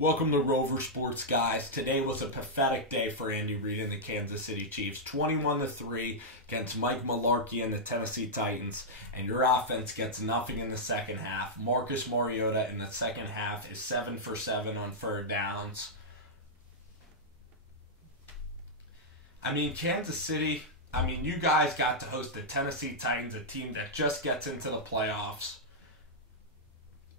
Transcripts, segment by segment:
Welcome to Rover Sports, guys. Today was a pathetic day for Andy Reid and the Kansas City Chiefs. 21-3 against Mike Mularkey and the Tennessee Titans, and your offense gets nothing in the second half. Marcus Mariota in the second half is 7 for 7 on third downs. Kansas City, you guys got to host the Tennessee Titans, a team that just gets into the playoffs.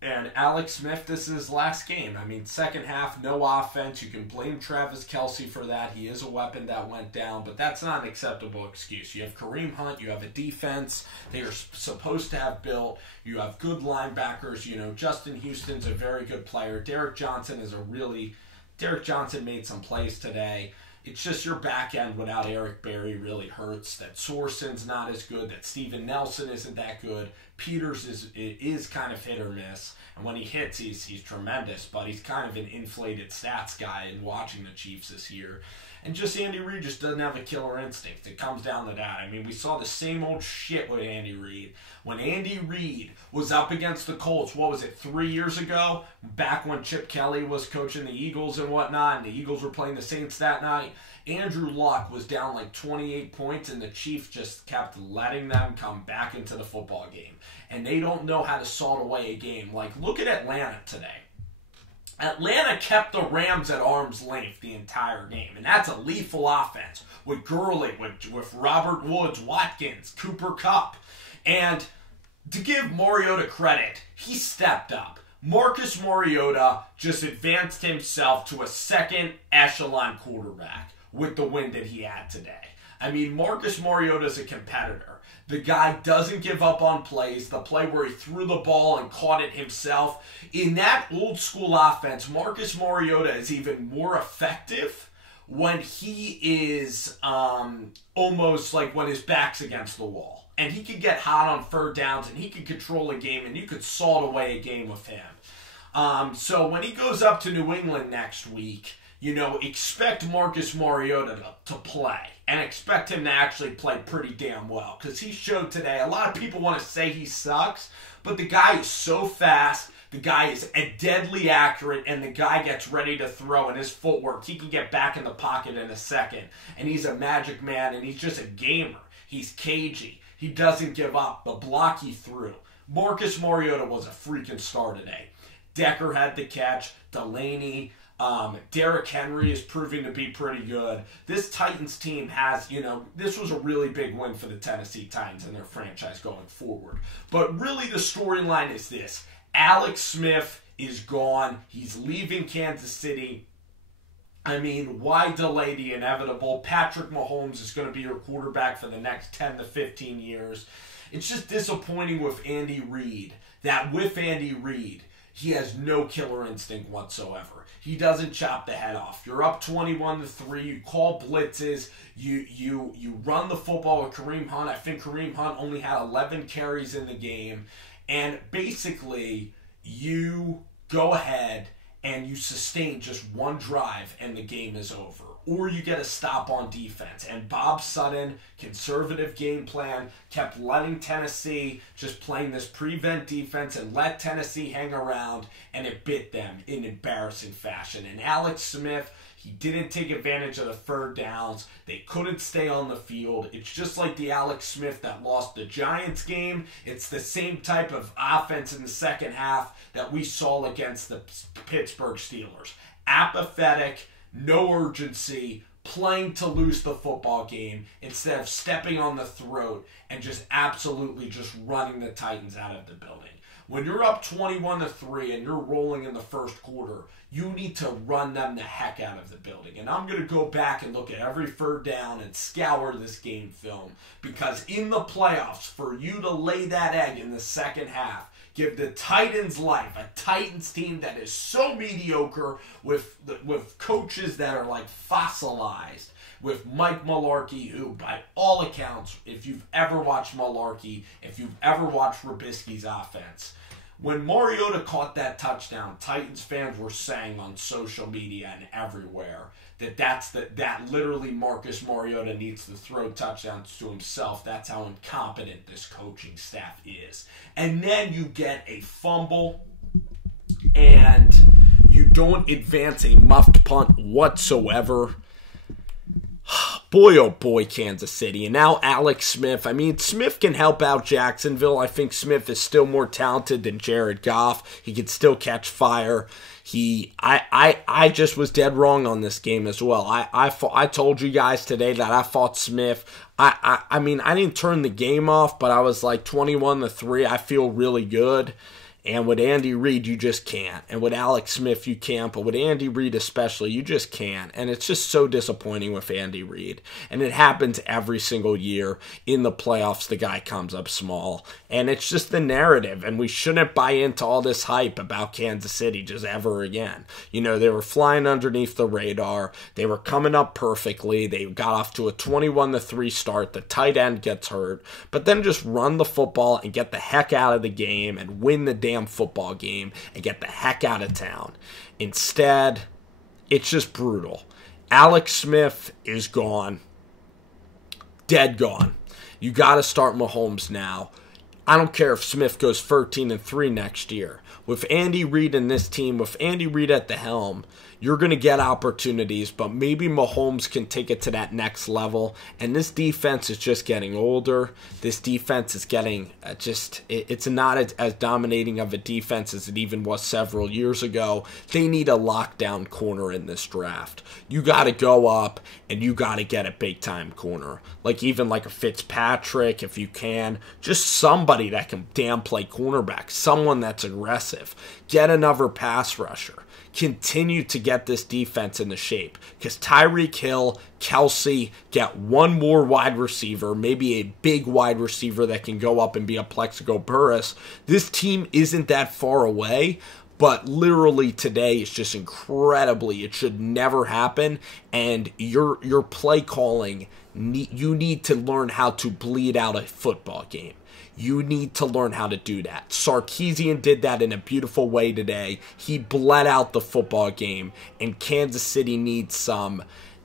And Alex Smith, this is his last game. Second half, no offense. You can blame Travis Kelce for that. He is a weapon that went down, but that's not an acceptable excuse. You have Kareem Hunt. You have a defense they are supposed to have built. You have good linebackers. Justin Houston's a very good player. Derek Johnson made some plays today. It's just your back end without Eric Berry really hurts. That Sorensen's not as good. That Steven Nelson isn't that good. Peters is kind of hit or miss. And when he hits, he's tremendous. But he's kind of an inflated stats guy in watching the Chiefs this year. And just Andy Reid just doesn't have a killer instinct. It comes down to that. We saw the same old shit with Andy Reid. When Andy Reid was up against the Colts, 3 years ago? Back when Chip Kelly was coaching the Eagles and whatnot, and the Eagles were playing the Saints that night, Andrew Luck was down like 28 points, and the Chiefs just kept letting them come back into the football game. And they don't know how to salt away a game. Look at Atlanta today. Atlanta kept the Rams at arm's length the entire game, and that's a lethal offense with Gurley, with Robert Woods, Watkins, Cooper Kupp. And to give Mariota credit, he stepped up. Marcus Mariota just advanced himself to a second echelon quarterback with the win that he had today. Marcus Mariota's a competitor. The guy doesn't give up on plays. The play where he threw the ball and caught it himself. In that old school offense, Marcus Mariota is even more effective when he is almost like when his back's against the wall. And he could get hot on third downs, and he could control a game, and you could salt away a game with him. So when he goes up to New England next week, expect Marcus Mariota to play. And expect him to actually play pretty damn well. Because he showed today, a lot of people want to say he sucks, but the guy is so fast, the guy is deadly accurate, and the guy gets ready to throw in his footwork. He can get back in the pocket in a second. And he's a magic man, and he's just a gamer. He's cagey. He doesn't give up. The block he threw. Marcus Mariota was a freaking star today. Decker had the catch. Delaney. Derrick Henry is proving to be pretty good. This Titans team has, this was a really big win for the Tennessee Titans and their franchise going forward. But really the storyline is this. Alex Smith is gone. He's leaving Kansas City. Why delay the inevitable? Patrick Mahomes is going to be your quarterback for the next 10 to 15 years. It's just disappointing with Andy Reid that with Andy Reid, he has no killer instinct whatsoever. He doesn't chop the head off. You're up 21-3. You call blitzes. You run the football with Kareem Hunt. I think Kareem Hunt only had 11 carries in the game. And basically, you go ahead and you sustain just one drive and the game is over. Or you get a stop on defense. And Bob Sutton, conservative game plan, kept letting Tennessee just playing this prevent defense and let Tennessee hang around, and it bit them in embarrassing fashion. And Alex Smith, he didn't take advantage of the third downs. They couldn't stay on the field. It's just like the Alex Smith that lost the Giants game. It's the same type of offense in the second half that we saw against the Pittsburgh Steelers. Apathetic, no urgency, playing to lose the football game instead of stepping on the throat and just absolutely just running the Titans out of the building. When you're up 21-3 and you're rolling in the first quarter, you need to run them the heck out of the building. And I'm going to go back and look at every third down and scour this game film, because in the playoffs, for you to lay that egg in the second half, give the Titans life, a Titans team that is so mediocre with coaches that are like fossilized, with Mike Mularkey, who by all accounts, if you've ever watched Mularkey, if you've ever watched Trubisky's offense, when Mariota caught that touchdown, Titans fans were saying on social media and everywhere that literally Marcus Mariota needs to throw touchdowns to himself. That's how incompetent this coaching staff is. And then you get a fumble and you don't advance a muffed punt whatsoever. Boy, oh boy, Kansas City. And now Alex Smith. I mean, Smith can help out Jacksonville. I think Smith is still more talented than Jared Goff. He can still catch fire. I just was dead wrong on this game as well. I told you guys today that I thought Smith. I mean, I didn't turn the game off, but I was like 21-3. I feel really good. And with Andy Reid, you just can't. And with Alex Smith, you can't. But with Andy Reid especially, you just can't. And it's just so disappointing with Andy Reid. And it happens every single year. In the playoffs, the guy comes up small. And it's just the narrative. And we shouldn't buy into all this hype about Kansas City just ever again. You know, they were flying underneath the radar. They were coming up perfectly. They got off to a 21-3 start. The tight end gets hurt. But then just run the football and get the heck out of the game and win the damn football game and get the heck out of town. Instead, it's just brutal. Alex Smith is gone. Dead gone. You got to start Mahomes now. I don't care if Smith goes 13-3 next year. With Andy Reid and this team, with Andy Reid at the helm, you're going to get opportunities, but maybe Mahomes can take it to that next level. And this defense is just getting older. This defense is getting it's not as dominating of a defense as it even was several years ago. They need a lockdown corner in this draft. You got to go up and you got to get a big-time corner. Even like a Fitzpatrick, if you can. Just somebody that can damn play cornerback. Someone that's aggressive. Get another pass rusher. Continue to get this defense into shape. Because Tyreek Hill, Kelsey, get one more wide receiver, maybe a big wide receiver that can go up and be a Plexico Burress. This team isn't that far away, but literally today is just incredibly, it should never happen. And your play calling, you need to learn how to bleed out a football game. You need to learn how to do that. Sarkisian did that in a beautiful way today. He bled out the football game, and Kansas City needs some.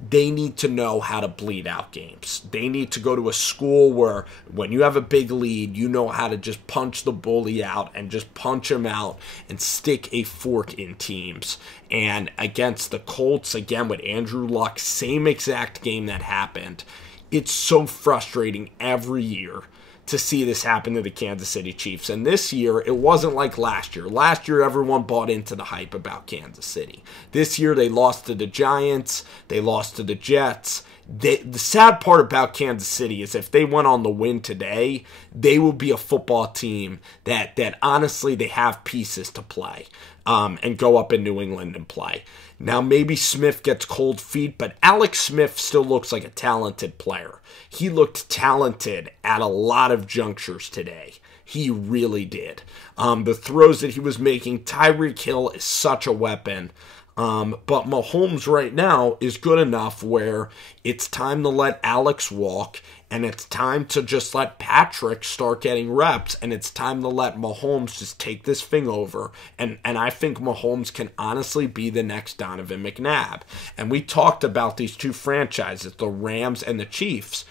They need to know how to bleed out games. They need to go to a school where when you have a big lead, you know how to just punch the bully out and just punch him out and stick a fork in teams. And against the Colts, again with Andrew Luck, same exact game that happened. It's so frustrating every year to see this happen to the Kansas City Chiefs. And this year, it wasn't like last year. Last year, everyone bought into the hype about Kansas City. This year, they lost to the Giants. They lost to the Jets. The sad part about Kansas City is if they went on the win today, they will be a football team that honestly, they have pieces to play and go up in New England and play. Now, maybe Smith gets cold feet, but Alex Smith still looks like a talented player. He looked talented at a lot of junctures today. He really did. The throws that he was making, Tyreek Hill is such a weapon. But Mahomes right now is good enough where it's time to let Alex walk, and it's time to just let Patrick start getting reps, and it's time to let Mahomes just take this thing over. And I think Mahomes can honestly be the next Donovan McNabb. And we talked about these two franchises, the Rams and the Chiefs.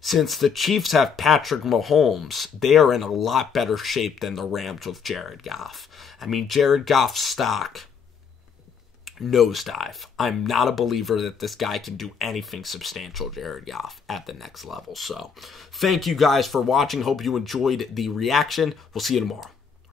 Since the Chiefs have Patrick Mahomes, they are in a lot better shape than the Rams with Jared Goff. I mean, Jared Goff's stock nosedive. I'm not a believer that this guy can do anything substantial, Jared Goff, at the next level. So, thank you guys for watching. Hope you enjoyed the reaction. We'll see you tomorrow.